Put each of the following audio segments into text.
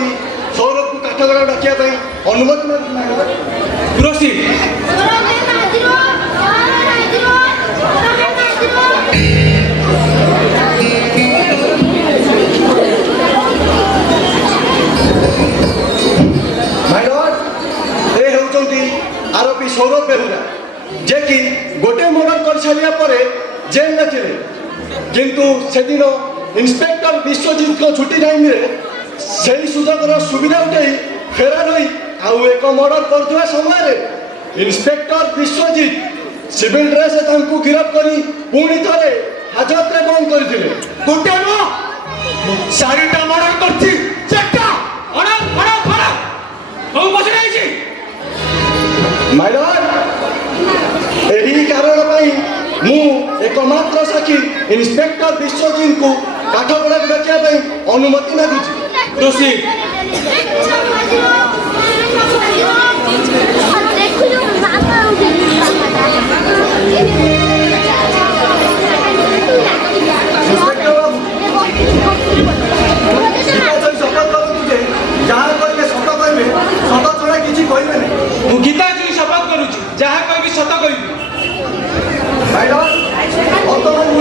आरोपी सौरभ को काठगड़ा डाकिया अनुमति मांगी आरोपी सौरभ बेहुरा जे कि गोटे मर्डर कर सारिया पर जेल में थे किंतु से दिन इंस्पेक्टर विश्वजीत को छुट्टी टाइम से सुजोग सुविधा उठाई फेरार हो एक मर्डर कर समय इंस्पेक्टर विश्वजीत सिविल ड्रेस गिरफ कर पुणी थे हाजत में बंद करते गोटे चारिटा मर्डर कर यही कारण मु एकमात्र साक्षी इंस्पेक्टर विश्वजीत को काठगड़ा डाकिया अनुमति मागुची दोषी गीताजी शपथ करुची जहाँ कह सत कह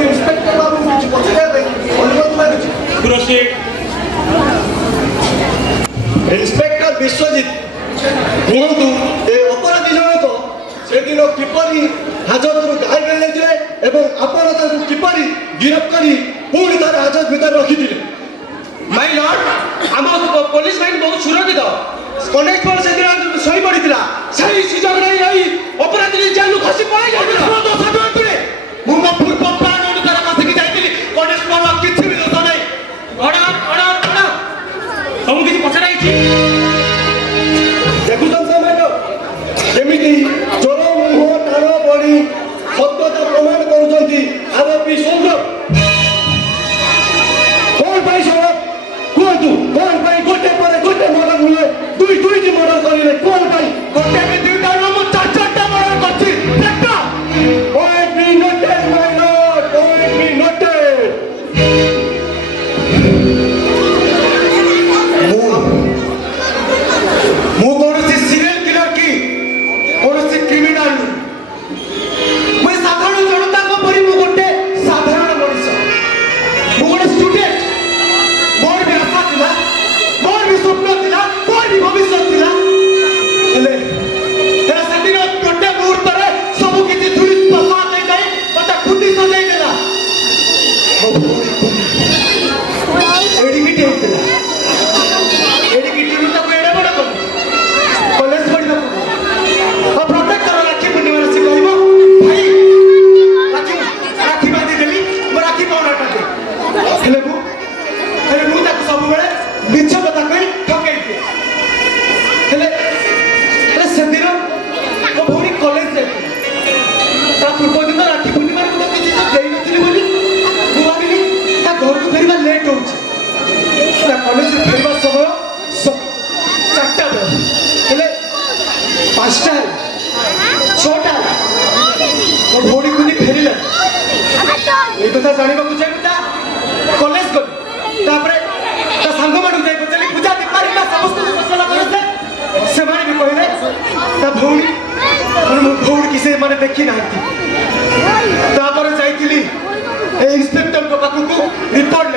इंस्पेक्टर बाबू इंस्पेक्टर विश्वजीत कहतु ए अपराधी जनक से दिन किपरि हाजत गाय गए आपण किपरि गिरफ कर पुणी तार हाजत भीतर रखी माय लॉर्ड आम पुलिस बाहिनी बहुत सुरक्षित कनेस्टेबल से दिन सही पड़ी सही सुजोग नहीं रही अपराधी जेल खसी पड़े देखुमी चोर मुह टाण बड़ी सत्यता प्रमाण कर आरोपी सौरभ कौन पाई सौरभ कहतु कौन पाई गोटे पर गोटे मर्डर हुए दुई मर्डर करें कौन पाई गोटे में दुईटा मु चार चारटा मर्डर करछि देखा point be noted my Lord point be noted मु कौन सी सीरियल किलर की कौन सी क्रिमिनल मैं साधारण जनता को परि मु गोटे साधारण मनुष्य मु गोटे स्टूडेंट मोर भी आशा थिला मोर भी स्वप्न थिला मोर भी भविष्य थिला हेले तेरा सदिन गोटे मुहूर्त रे सब किछि धुली पसा दे जाई मते खुटी सजाई देला एडी मिटे थिला एडी की टीम तो एडे बड़ कर कॉलेज पढ़ी ना और प्रोटेक्ट करो राखी पुण्य वाला से कहबो भाई राखी बांधी देली मो राखी पाउना टाके हेले मु ताको सब बेले मिछ कथा कहि ठकै दिए हेले से दिन मो भौणी कॉलेज जाई ता पूर्व दिन राखी पुण्य मार को किछि देई नथिली बोली मु भाबिली ता घर को फेरिबा लेट होउछ ता कॉलेज फेरिबा समय 4टा हेले 5टा 6टा मो भौणी कुनी फेरिला ए कथा जानिबा को जाई ता कॉलेज गली तापरे ता संग मानु जाई पचली पूजा दीपारी का समस्त मसला करते से माने भी कहले ता भौणी मो भौणी किसे माने देखि नाथि तापरे जाईतिली ए इंस्पेक्टर को पाखु को रिपोर्ट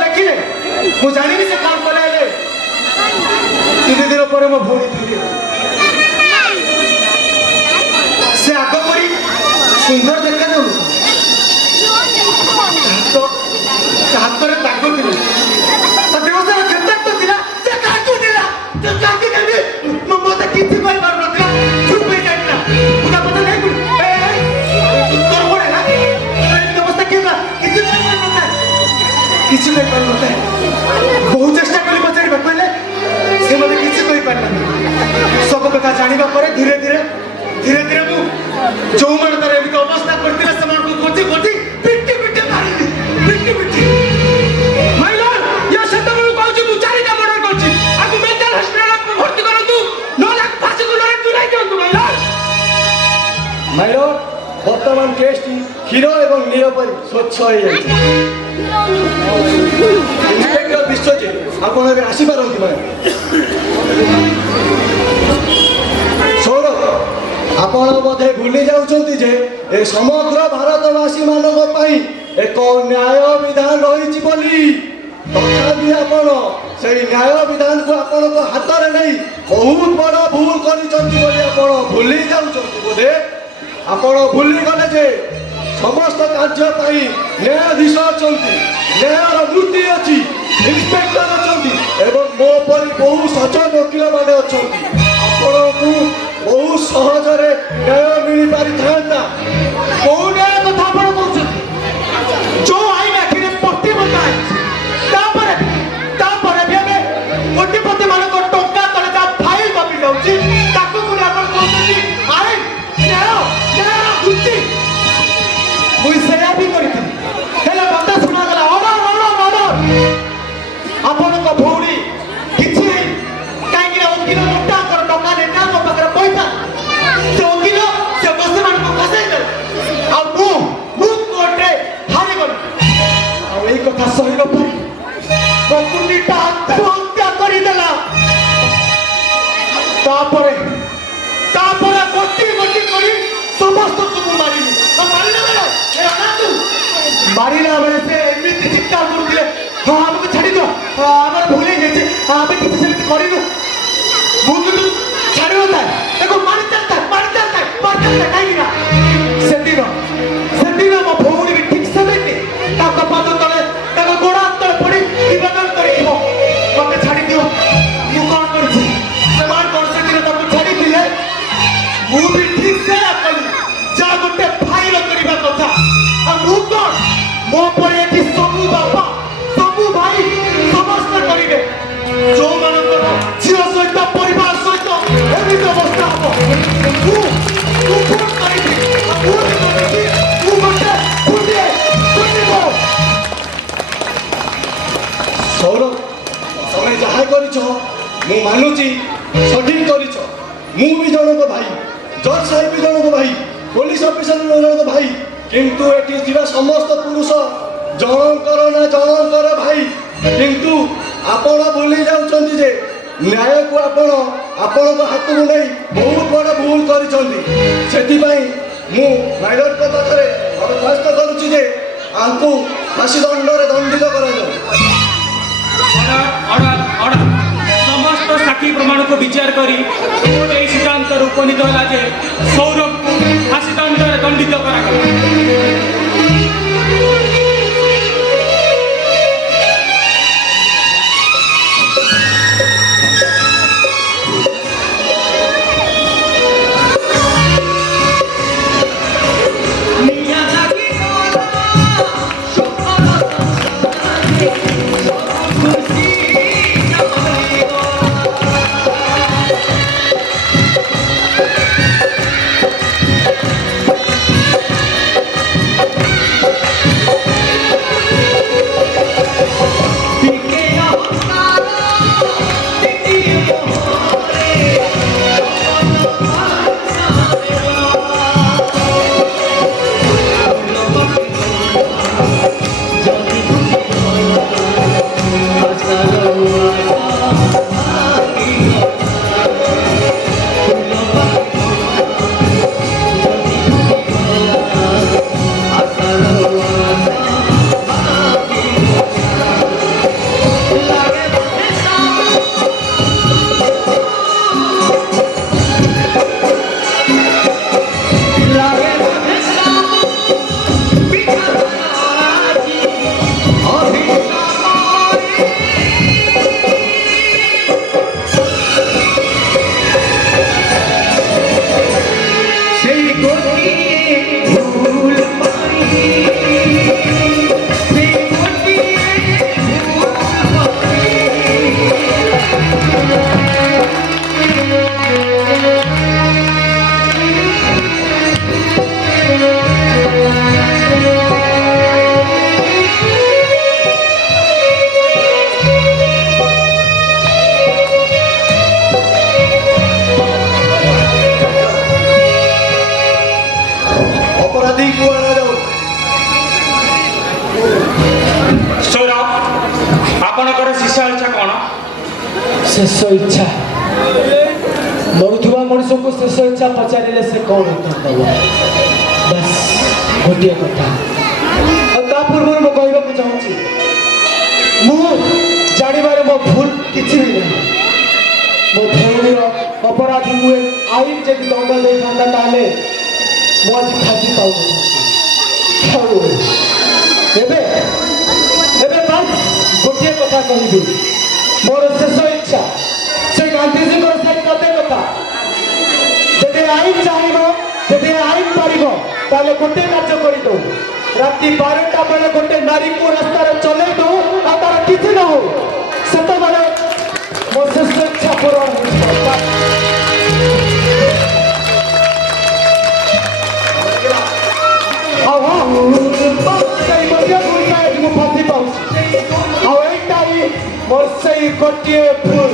लिखिले मु जानिबी से काम कराइले 3 दिन पर मो भौणी फेरि से आग परी सुंदर देखा जाऊ तो हाथ में ताको थी देवसार खेता तो थिला से काटू दिला तो काटी देबी मते किछि कोइ मार नथिला चुप हो जाइला उना पता नहीं कुछ ए तोर पड़े ना ए अवस्था केला किछि कोइ मार नथा किछि नहीं कर नथा बहुत चेष्टा करी बचाई कहले से मते किछि कोइ पारला सब कथा जानिबा परे धीरे धीरे मु जो मन तारे एबी अवस्था करतिला समान को खोजी पिट्टी मारी माय लॉर्ड या सतबल कहू मु चारिटा मर्डर करछि आकु मेंटल हॉस्पिटल में भर्ती करंतु 9 लाख फांसी को लड़े तुलाई दियंतु माय लॉर्ड वर्तमान केस क्षीर एवं नीर पर स्वच्छ हो जाए इंस्पेक्टर विश्वजीत ଆପଣ ଏବେ ଆସିପାରନ୍ତି ନାହିଁ। ସୌରଭ, ଆପଣ ବୋଧେ ଭୁଲି ଯାଉଛନ୍ତି ଯେ ଏ ସମଗ୍ର ଭାରତବାସୀମାନଙ୍କ ପାଇଁ ଏକ ନ୍ୟାୟ ବିଧାନ ରହିଛି ବୋଲି। ତଥାପି ଆପଣ ସେଇ ନ୍ୟାୟ ବିଧାନକୁ ଆପଣଙ୍କ ହାତରେ ନେଇ ବହୁତ ବଡ଼ ଭୁଲ କରିଛନ୍ତି ବୋଲି ଆପଣ ଭୁଲି ଯାଉଛନ୍ତି ବୋଧେ। ଆପଣ ଭୁଲିଗଲେ ଯେ ସମସ୍ତ କାର୍ଯ୍ୟ ପାଇଁ ନ୍ୟାୟାଧୀଶ ଅଛନ୍ତି, ନ୍ୟାୟର ମୂର୍ତ୍ତି ଅଛି, ଇନ୍ସପେକ୍ଟର ଅଛନ୍ତି ଏବଂ ମୋ ପରି ବହୁ ସଚେତନ ଓକିଲମାନେ ଅଛନ୍ତି। ଆପଣଙ୍କୁ ବହୁ ସହଜରେ ନ୍ୟାୟ ମିଳିପାରିଥାନ୍ତା। କୋଉ ନ୍ୟାୟ କଥା ଆପଣ କହୁଛନ୍ତି? ଯୋଉ ଆଇନ ଆଖିରେ ପଟି ବନ୍ଧା ହେଇଛି, ତାପରେ ବି ଆମେ କୋଟିପତି ମାନଙ୍କ ଟଙ୍କା ତଳେ ଯାହା ଫାଇଲ କପି ଯାଉଛି, ତାକୁ ପୁଣି ଆପଣ କହୁଛନ୍ତି ଆଇନ ନ୍ୟାୟର ବୃତ୍ତି। ମୁଁ ସେଇଆ ବି କରିଥିଲି, ହେଲେ ମତେ ଶୁଣାଗଲା ଅର୍ଡର। ଆପଣଙ୍କ ଭଉଣୀ କିଛି କାହିଁକି ନା ଓକିଲ ମୋଟାଙ୍କର ଟଙ୍କା ନେତା ମୋ ପାଖରେ ପଇସା, ସେ ଓକିଲ ସେ ବସମାନଙ୍କୁ ଫସାଇ ଦେଲେ, ଆଉ ମୁଁ କୋର୍ଟରେ ହାରିଗଲି। ଆଉ ଏଇ କଥା ସହି ନପାରି ବକୁଣ୍ଡିଟା ଆତ୍ମହତ୍ୟା କରିଦେଲା। ତାପରେ ଗୋଟି କରି ସମସ୍ତଙ୍କୁ ମୁଁ ମାରିଲି। ମାରିଲା ବେଳେ ସେ ଏମିତି ଚିତ୍କାର କରୁଥିଲେ, ହଁ ଆମକୁ ଛାଡ଼ିଦିଅ, ଆମର ଭୁଲ ହେଇଯାଇଛି, ଆମେ କିଛି ସେମିତି କରିନୁ। ମୁଁ କିନ୍ତୁ ଛାଡ଼ି ନଥାଏ, ତାକୁ ମାରି ଚାଲିଥାଏ କାହିଁକି ନା ସେଦିନ ମୋ ଭଉଣୀ ବି ଠିକ ସେମିତି ତାଙ୍କ ପାଦ ତଳେ ତାଙ୍କ ଗୋଡ଼ ହାତ ତଳେ ପଡ଼ି ନିବେଦନ କରିଥିବ, ମତେ ଛାଡ଼ିଦିଅ। ମୁଁ କଣ କରିଛି, ସେମାନେ କଣ ସେଦିନ ତାକୁ ଛାଡ଼ିଥିଲେ, ମୁଁ ବି ଠିକ ସେୟା କଲି ଯାହା ଗୋଟେ ଭାଇର କରିବା କଥା। ଆଉ ମୁଁ କଣ, ମୋ ପରେ ଏଠି ସବୁ ବାପା ସବୁ ଭାଇ ସମସ୍ତେ କରିବେ, ଯୋଉମାନଙ୍କର ଝିଅ ସହିତ ପରିବାର ସହିତ ଏମିତି ଅବସ୍ଥା ହବ। ମୁଁ ଭୁଲ କରିଛି, ମୁଁ ଗୋଟେ ସୌରଭ, ତମେ ଯାହା କରିଛ ମୁଁ ମାନୁଛି, ସଠିକ କରିଛ। ମୁଁ ବି ଜଣକ ଭାଇ, ଜଜ୍ ସାହେବ ବି ଜଣକ ଭାଇ, ପୋଲିସ ଅଫିସର ବି ଜଣକ ଭାଇ, କିନ୍ତୁ ଏଠି ଥିବା ସମସ୍ତ ପୁରୁଷ ଜଣଙ୍କର ଭାଇ। କିନ୍ତୁ ଆପଣ ଭୁଲି ଯାଉଛନ୍ତି ଯେ ନ୍ୟାୟକୁ ଆପଣଙ୍କ ହାତକୁ ନେଇ ବହୁତ ବଡ଼ ଭୁଲ କରିଛନ୍ତି। ସେଥିପାଇଁ ମୁଁ ମ୍ୟାଡମଙ୍କ ପାଖରେ ଦରଖାସ୍ତ କରୁଛି ଯେ ଆଙ୍କୁ ଫାଶୀ ଦଣ୍ଡରେ ଦଣ୍ଡିତ କରାଯାଉ। ଅର୍ଡର। ସମସ୍ତ ସାକ୍ଷୀ ପ୍ରମାଣକୁ ବିଚାର କରି କୋର୍ଟ ଏହି ସିଦ୍ଧାନ୍ତରେ ଉପନୀତ ହେଲା ଯେ ସୌରଭକୁ ଫାଶୀ ଦଣ୍ଡରେ ଦଣ୍ଡିତ କରାଗଲା। ଶେଷ ଇଚ୍ଛା ମରୁଥିବା ମଣିଷକୁ ଶେଷ ଇଚ୍ଛା ପଚାରିଲେ ସେ କ'ଣ ଉତ୍ତର ଦେବ? ବାସ୍ ଗୋଟିଏ କଥା। ଆଉ ତା ପୂର୍ବରୁ ମୁଁ କହିବାକୁ ଚାହୁଁଛି ମୁଁ ଜାଣିବାରେ ମୋ ଭୁଲ କିଛି ବି ନାହିଁ। ମୋ ଭଉଣୀର ଅପରାଧୀକୁ ଆଇନ ଯଦି ଦଣ୍ଡ ଦେଇଥାନ୍ତା ତାହେଲେ ମୁଁ ଆଜି ଫାଶୀ ପାଉନଥାନ୍ତି। ଏବେ ଏବେ ବାସ୍ ଗୋଟିଏ କଥା କହିବି, ମୋର ଶେଷ ଇଚ୍ଛା ସେ ଗାନ୍ଧିଜୀଙ୍କର ସେଇ ପଦେ କଥା, ଯଦି ଆଇନ ଚାହିଁବ, ଯଦି ଆଇନ ପାରିବ ତାହେଲେ ଗୋଟେ କାର୍ଯ୍ୟ କରିଦଉ, ରାତି 12ଟା ବେଳେ ଗୋଟେ ନାରୀକୁ ରାସ୍ତାରେ ଚଲେଇ ଦଉ ଆଉ ତାର କିଛି ନ ହଉ, ସେତେବେଳେ ମୋ ଶେଷ ଇଚ୍ଛା ପୂରଣ ହେଇଯିବ। ଆଉ ହଁ ସେଇ ମଧ୍ୟ ଭୁଲ ମୁଁ ଫାଶୀ ପାଉଛି। ଆଉ ଏଇଟା ହିଁ ମୋର ସେଇ ଗୋଟିଏ ଭୁଲ।